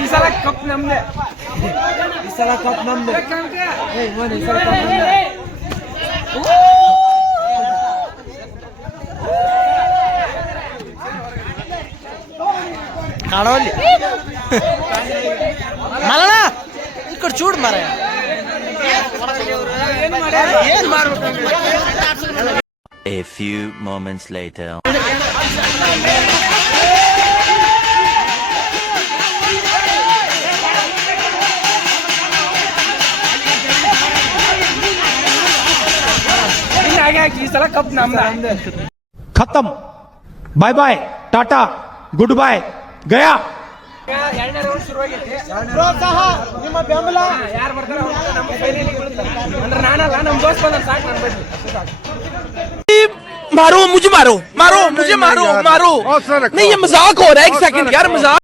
ಈ ಸಲ ಕಪ್ ನಮ್ದೆ. కాడవాలి మళ్ళా ఇక్కడ చూడు మరి A few moments later. खत्म. Bye bye tata good bye गया. ಪ್ರೋತ್ಸಾಹ ನಿಮ್ಮ ಬೆಂಬಲ ಯಾರು ಬರ್ತಾರ ಅಂದ್ರೆ ನಾನಲ್ಲ ನಮ್ಮ ದೋಸ್ತ ಬಂದ ಸಾಕು ನಾನು ಬರ್ತೀನಿ. मारो मुझे मारो नहीं ये मजाक हो रहा है. एक सेकंड यार मजाक.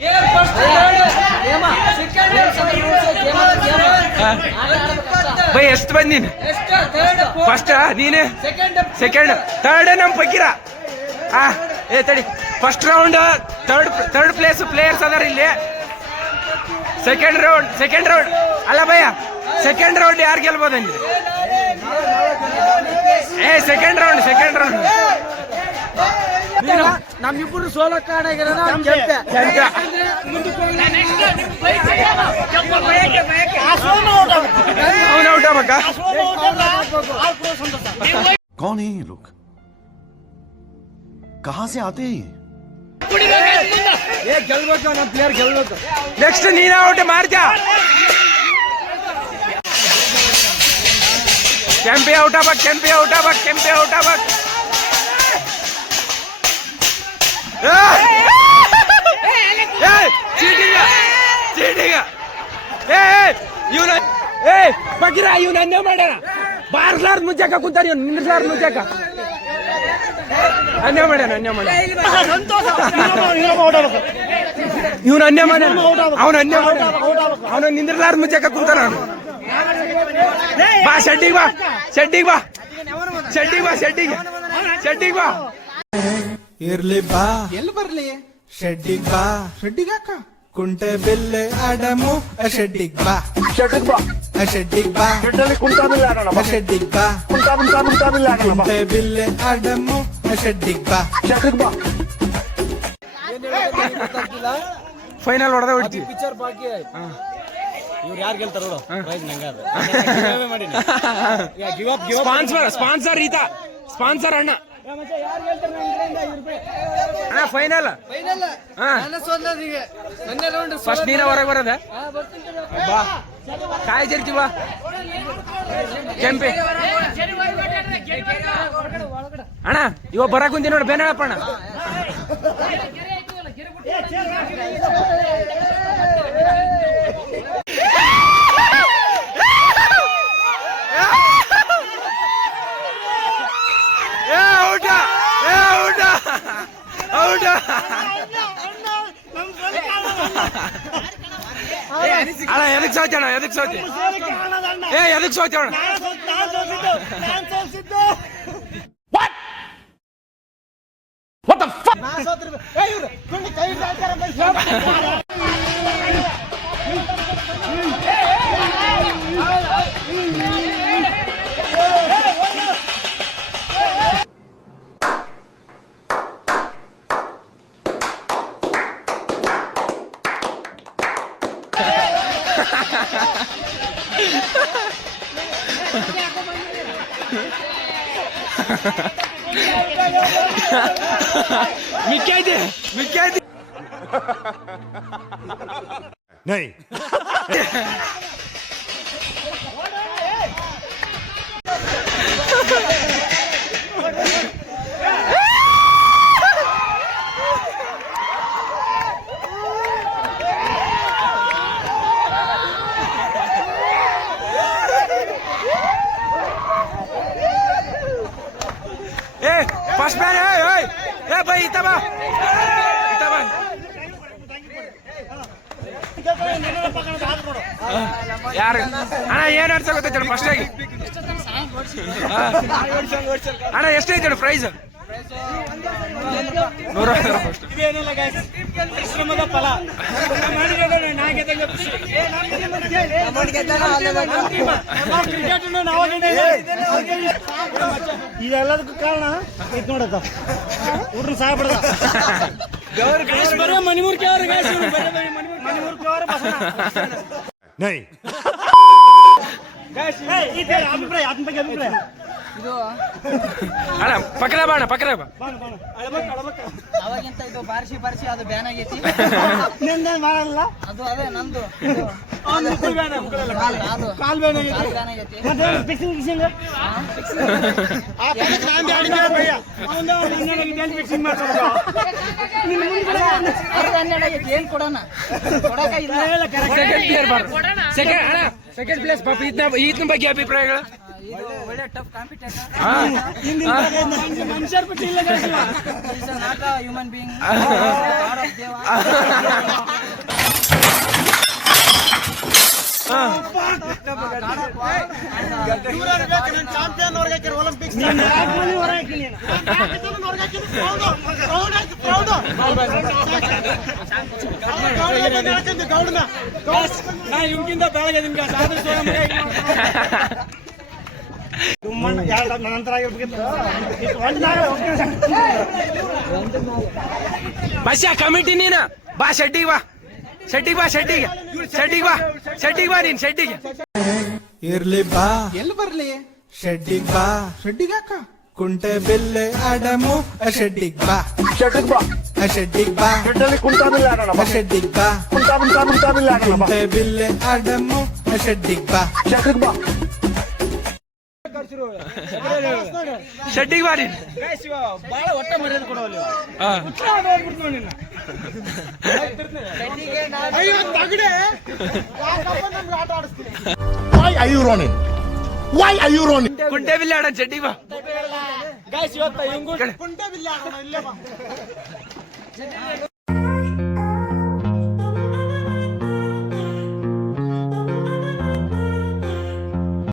ಬೈ ಎಷ್ಟು ಬಂದಿನ ಫಸ್ಟ್ ನೀನೆ ಸೆಕೆಂಡ್ ಥರ್ಡ್ ನಮ್ ಫಕೀರ. ಏ ತಡಿ first round third place players ಅದಾರ ಇಲ್ಲಿ. ಸೆಕೆಂಡ್ ರೌಂಡ್ ಅಲ್ಲ ಭಯ್ಯ ಸೆಕೆಂಡ್ ರೌಂಡ್ ಯಾರು ಗೆಲ್ಬೋದಂದ್ರಿ? ಸೆಕೆಂಡ್ ರೌಂಡ್ ನಮ್ಮಿಬ್ಬರು ಸೋಲೋ ಕಾರಣ ಅವನು ಔಟ್ ಆಗ್ಬೇಕಾ? कौन है ये लोग? कहां से आते हैं? ಗೆಲ್ಬೇಕು ನಮ್ಮ ಪ್ಲೇಯರ್ ಗೆಲ್ಬೇಕು. ನೆಕ್ಸ್ಟ್ ನೀನ ಔಟ್ ಮಾಡ್ತೀಯ. ಕೆಂಪಿ ಔಟ್ ಆಗ್ಬೇಕು. ಚೀಟಿಂಗ ಬಗಿರ ಇವ್ನ ಅನ್ಯ ಮಾಡ್ಯಾರ. ಬಾರ್ಲಾರ್ದ ಮುಚ್ಚಾಕ ಕುಂತಾರ ಇವ್ನು ನಿಂದ್ರಲಾರ್ದ ಮುಚ್ಚಾಕ ಅನ್ಯ ಮಾಡ್ಯಾನ. ಇವ್ನು ಅನ್ಯ ಮಾಡ್ಯಾನ. ಅವನ ನಿಂದ್ರಲಾರ್ದ ಮುಚ್ಚಾಕ ಕುಂತಾರ. ಬಾ ಶೆಡ್ಡಿಗೆ ಬಾ ಇರ್ಲಿ ಬಾ ಎಲ್ಲಿ ಬರ್ಲಿ ಶೆಡ್ಡಿಗ್ ಬಾ ಶೆಡ್ಡಿಗಾಕ ಕುಂಟೆ ಬಿಲ್ಲೆ ಆಡಮು ಶೆಡ್ಡಿಗ್ ಬಾ ಕುಂಟೆ ಬಿಲ್ಲೆ ಆಡಮು ಶೆಡ್ಡಿಗ್ ಬಾ. ಫೈನಲ್ ಹೊಡೆದ ಹೊಡ್ತೀವಿ. ಪಿಕ್ಚರ್ ಬಾಕಿ ಇವ್ರು ಯಾರು ಗೆಲ್ತಾರ ಸ್ಪಾನ್ಸರ್ ಈತ ಸ್ಪಾನ್ಸರ್ ಅಣ್ಣ ಫೈನಲ್ ಫಸ್ಟ್ ನೀನ ಹೊರಗೆ ಬರೋದ. ಬಾ ಕಾಯಿ ಜರ್ತೀವ ಕೆಂಪಿ ಅಣ್ಣ ಇವಾಗ ಬರಕ್ ಕುಂತಿ ನೋಡಿ ಬೇನಳಪ್ಪ ಅಣ್ಣ. ಅಣ್ಣ ಎದಕ್ ಸೋತಿ ಅಣ್ಣ ಎದಕ್ ಸೋತಿ ಅಣ್ಣ? What the fuck? मिक्की नहीं. फर्स्ट मैन ए भाई इतना ಯಾರು ಅಣ್ಣ ಏನ್ ಅನ್ಸ ಗೊತ್ತೈತೆ ಫಸ್ಟ್ ಆಗಿ ಅಣ್ಣ ಎಷ್ಟೈತೆ ಪ್ರೈಸ್? 100 ಇದೇನಿಲ್ಲ guys, ಶ್ರಮದ ಫಲ. ಇದೆಲ್ಲದಕ್ಕೂ ಕಾರಣ ಇದು ನೋಡತ್ತ ಹುಡ್ರು ಸಹಾಯ ಪಡೆದ ಬರೋ ಮಣಿಮೂರ್ತಿ ಅವರು ಮಣಿಮೂರ್ತಿ ಅವರು नहीं ಅಭಿಪ್ರಾಯ ಅದ್ರ ಬಗ್ಗೆ ಅಭಿಪ್ರಾಯ ಅಣ್ಣ ಪಕ್ಕದ ಬಾ ಅಣ್ಣ, ಪಕ್ಕದ ಬಾ. ಅವಾಗಿಂತ ಇದು ಬಾರಿಸಿ ಅದು ಬ್ಯಾನ್ ಆಗೈತಿ. ಮಾಡಲ್ಲ ಅದು ಅದೇ ನಂದು ಕಾಲ್ ಬೇಡ ಬ್ಯಾನ್ ಆಗೈತಿ. ಏನ್ ಕೊಡೋಣ ಕೊಡಕ ಇಲ್ಲ. ಸೆಕೆಂಡ್ ಪ್ಲೇಸ್ ಪಾಪ. ಈತನ ಬಗ್ಗೆ ಅಭಿಪ್ರಾಯಗಳು? ಇದು ಒಳ್ಳೆ ಟಫ್ ಕಾಂಪಿಟೇಷನ್. ಮನುಷ್ಯರ ಪಟ್ಟಿ ಇಲ್ಲ not human being. Champion Olympics ನಿಮ್ಗಿಂತ ಬೆಳಗ್ಗೆ ನಿಮ್ಗೆ ನಂತರ ಬಸ್ಯಾ ಕಮಿಟಿ ನೀನು ಬಾ ಶೆಟ್ಟಿಗೆ ಬಾ, ಶೆಟ್ಟಿಗೆ ಬಾ, ಶೆಟ್ಟಿಗೆ ಶೆಟ್ಟಿಗೆ ಬಾ, ಶೆಟ್ಟಿಗೆ ಬಾ ನೀನ್ ಶೆಟ್ಟಿಗೆ. ಇರ್ಲಿ ಬಾ, ಎಲ್ಲಿ ಬರ್ಲಿ? ಶೆಡ್ಡಿಗ್ ಬಾ. ಶೆಡ್ಡಿಗ್ ಹಾಕ ಕುಂಟೆ ಬಿಲ್ಲೆ ಆಡಮು. ಶೆಡ್ಡಿಗ್ ಬಾ, ಶೆಡ್ಡಿಗ್ ಬಾ, ಶೆಡ್ಡಿಗ್ ಬಾ, ಶೆಡ್ಡಿಗ್ ಬಾ, ಕುಂಟೆ ಬಿಲ್ಲೆ ಆಡಮು. ಶೆಡ್ಡಿಗ್ ಬಾ, ಶೆಡ್ಡಿಗ್ ಬಾ, ಶೆಟ್ಟಿಗೆ ಬಾ ನೀನ್. ಬಹಳ ಹೊಟ್ಟೆ ಮರ್ಯಾದೆ ಕೊಡೋಲ್ಲ. Why are you running? Why are you running? ಕುಂಟೆ ಬಿಲ್ಲೆ ಆಡೋಣ, ಶೆಟ್ಟಿಗೆ ಬಾ. ಇವತ್ತ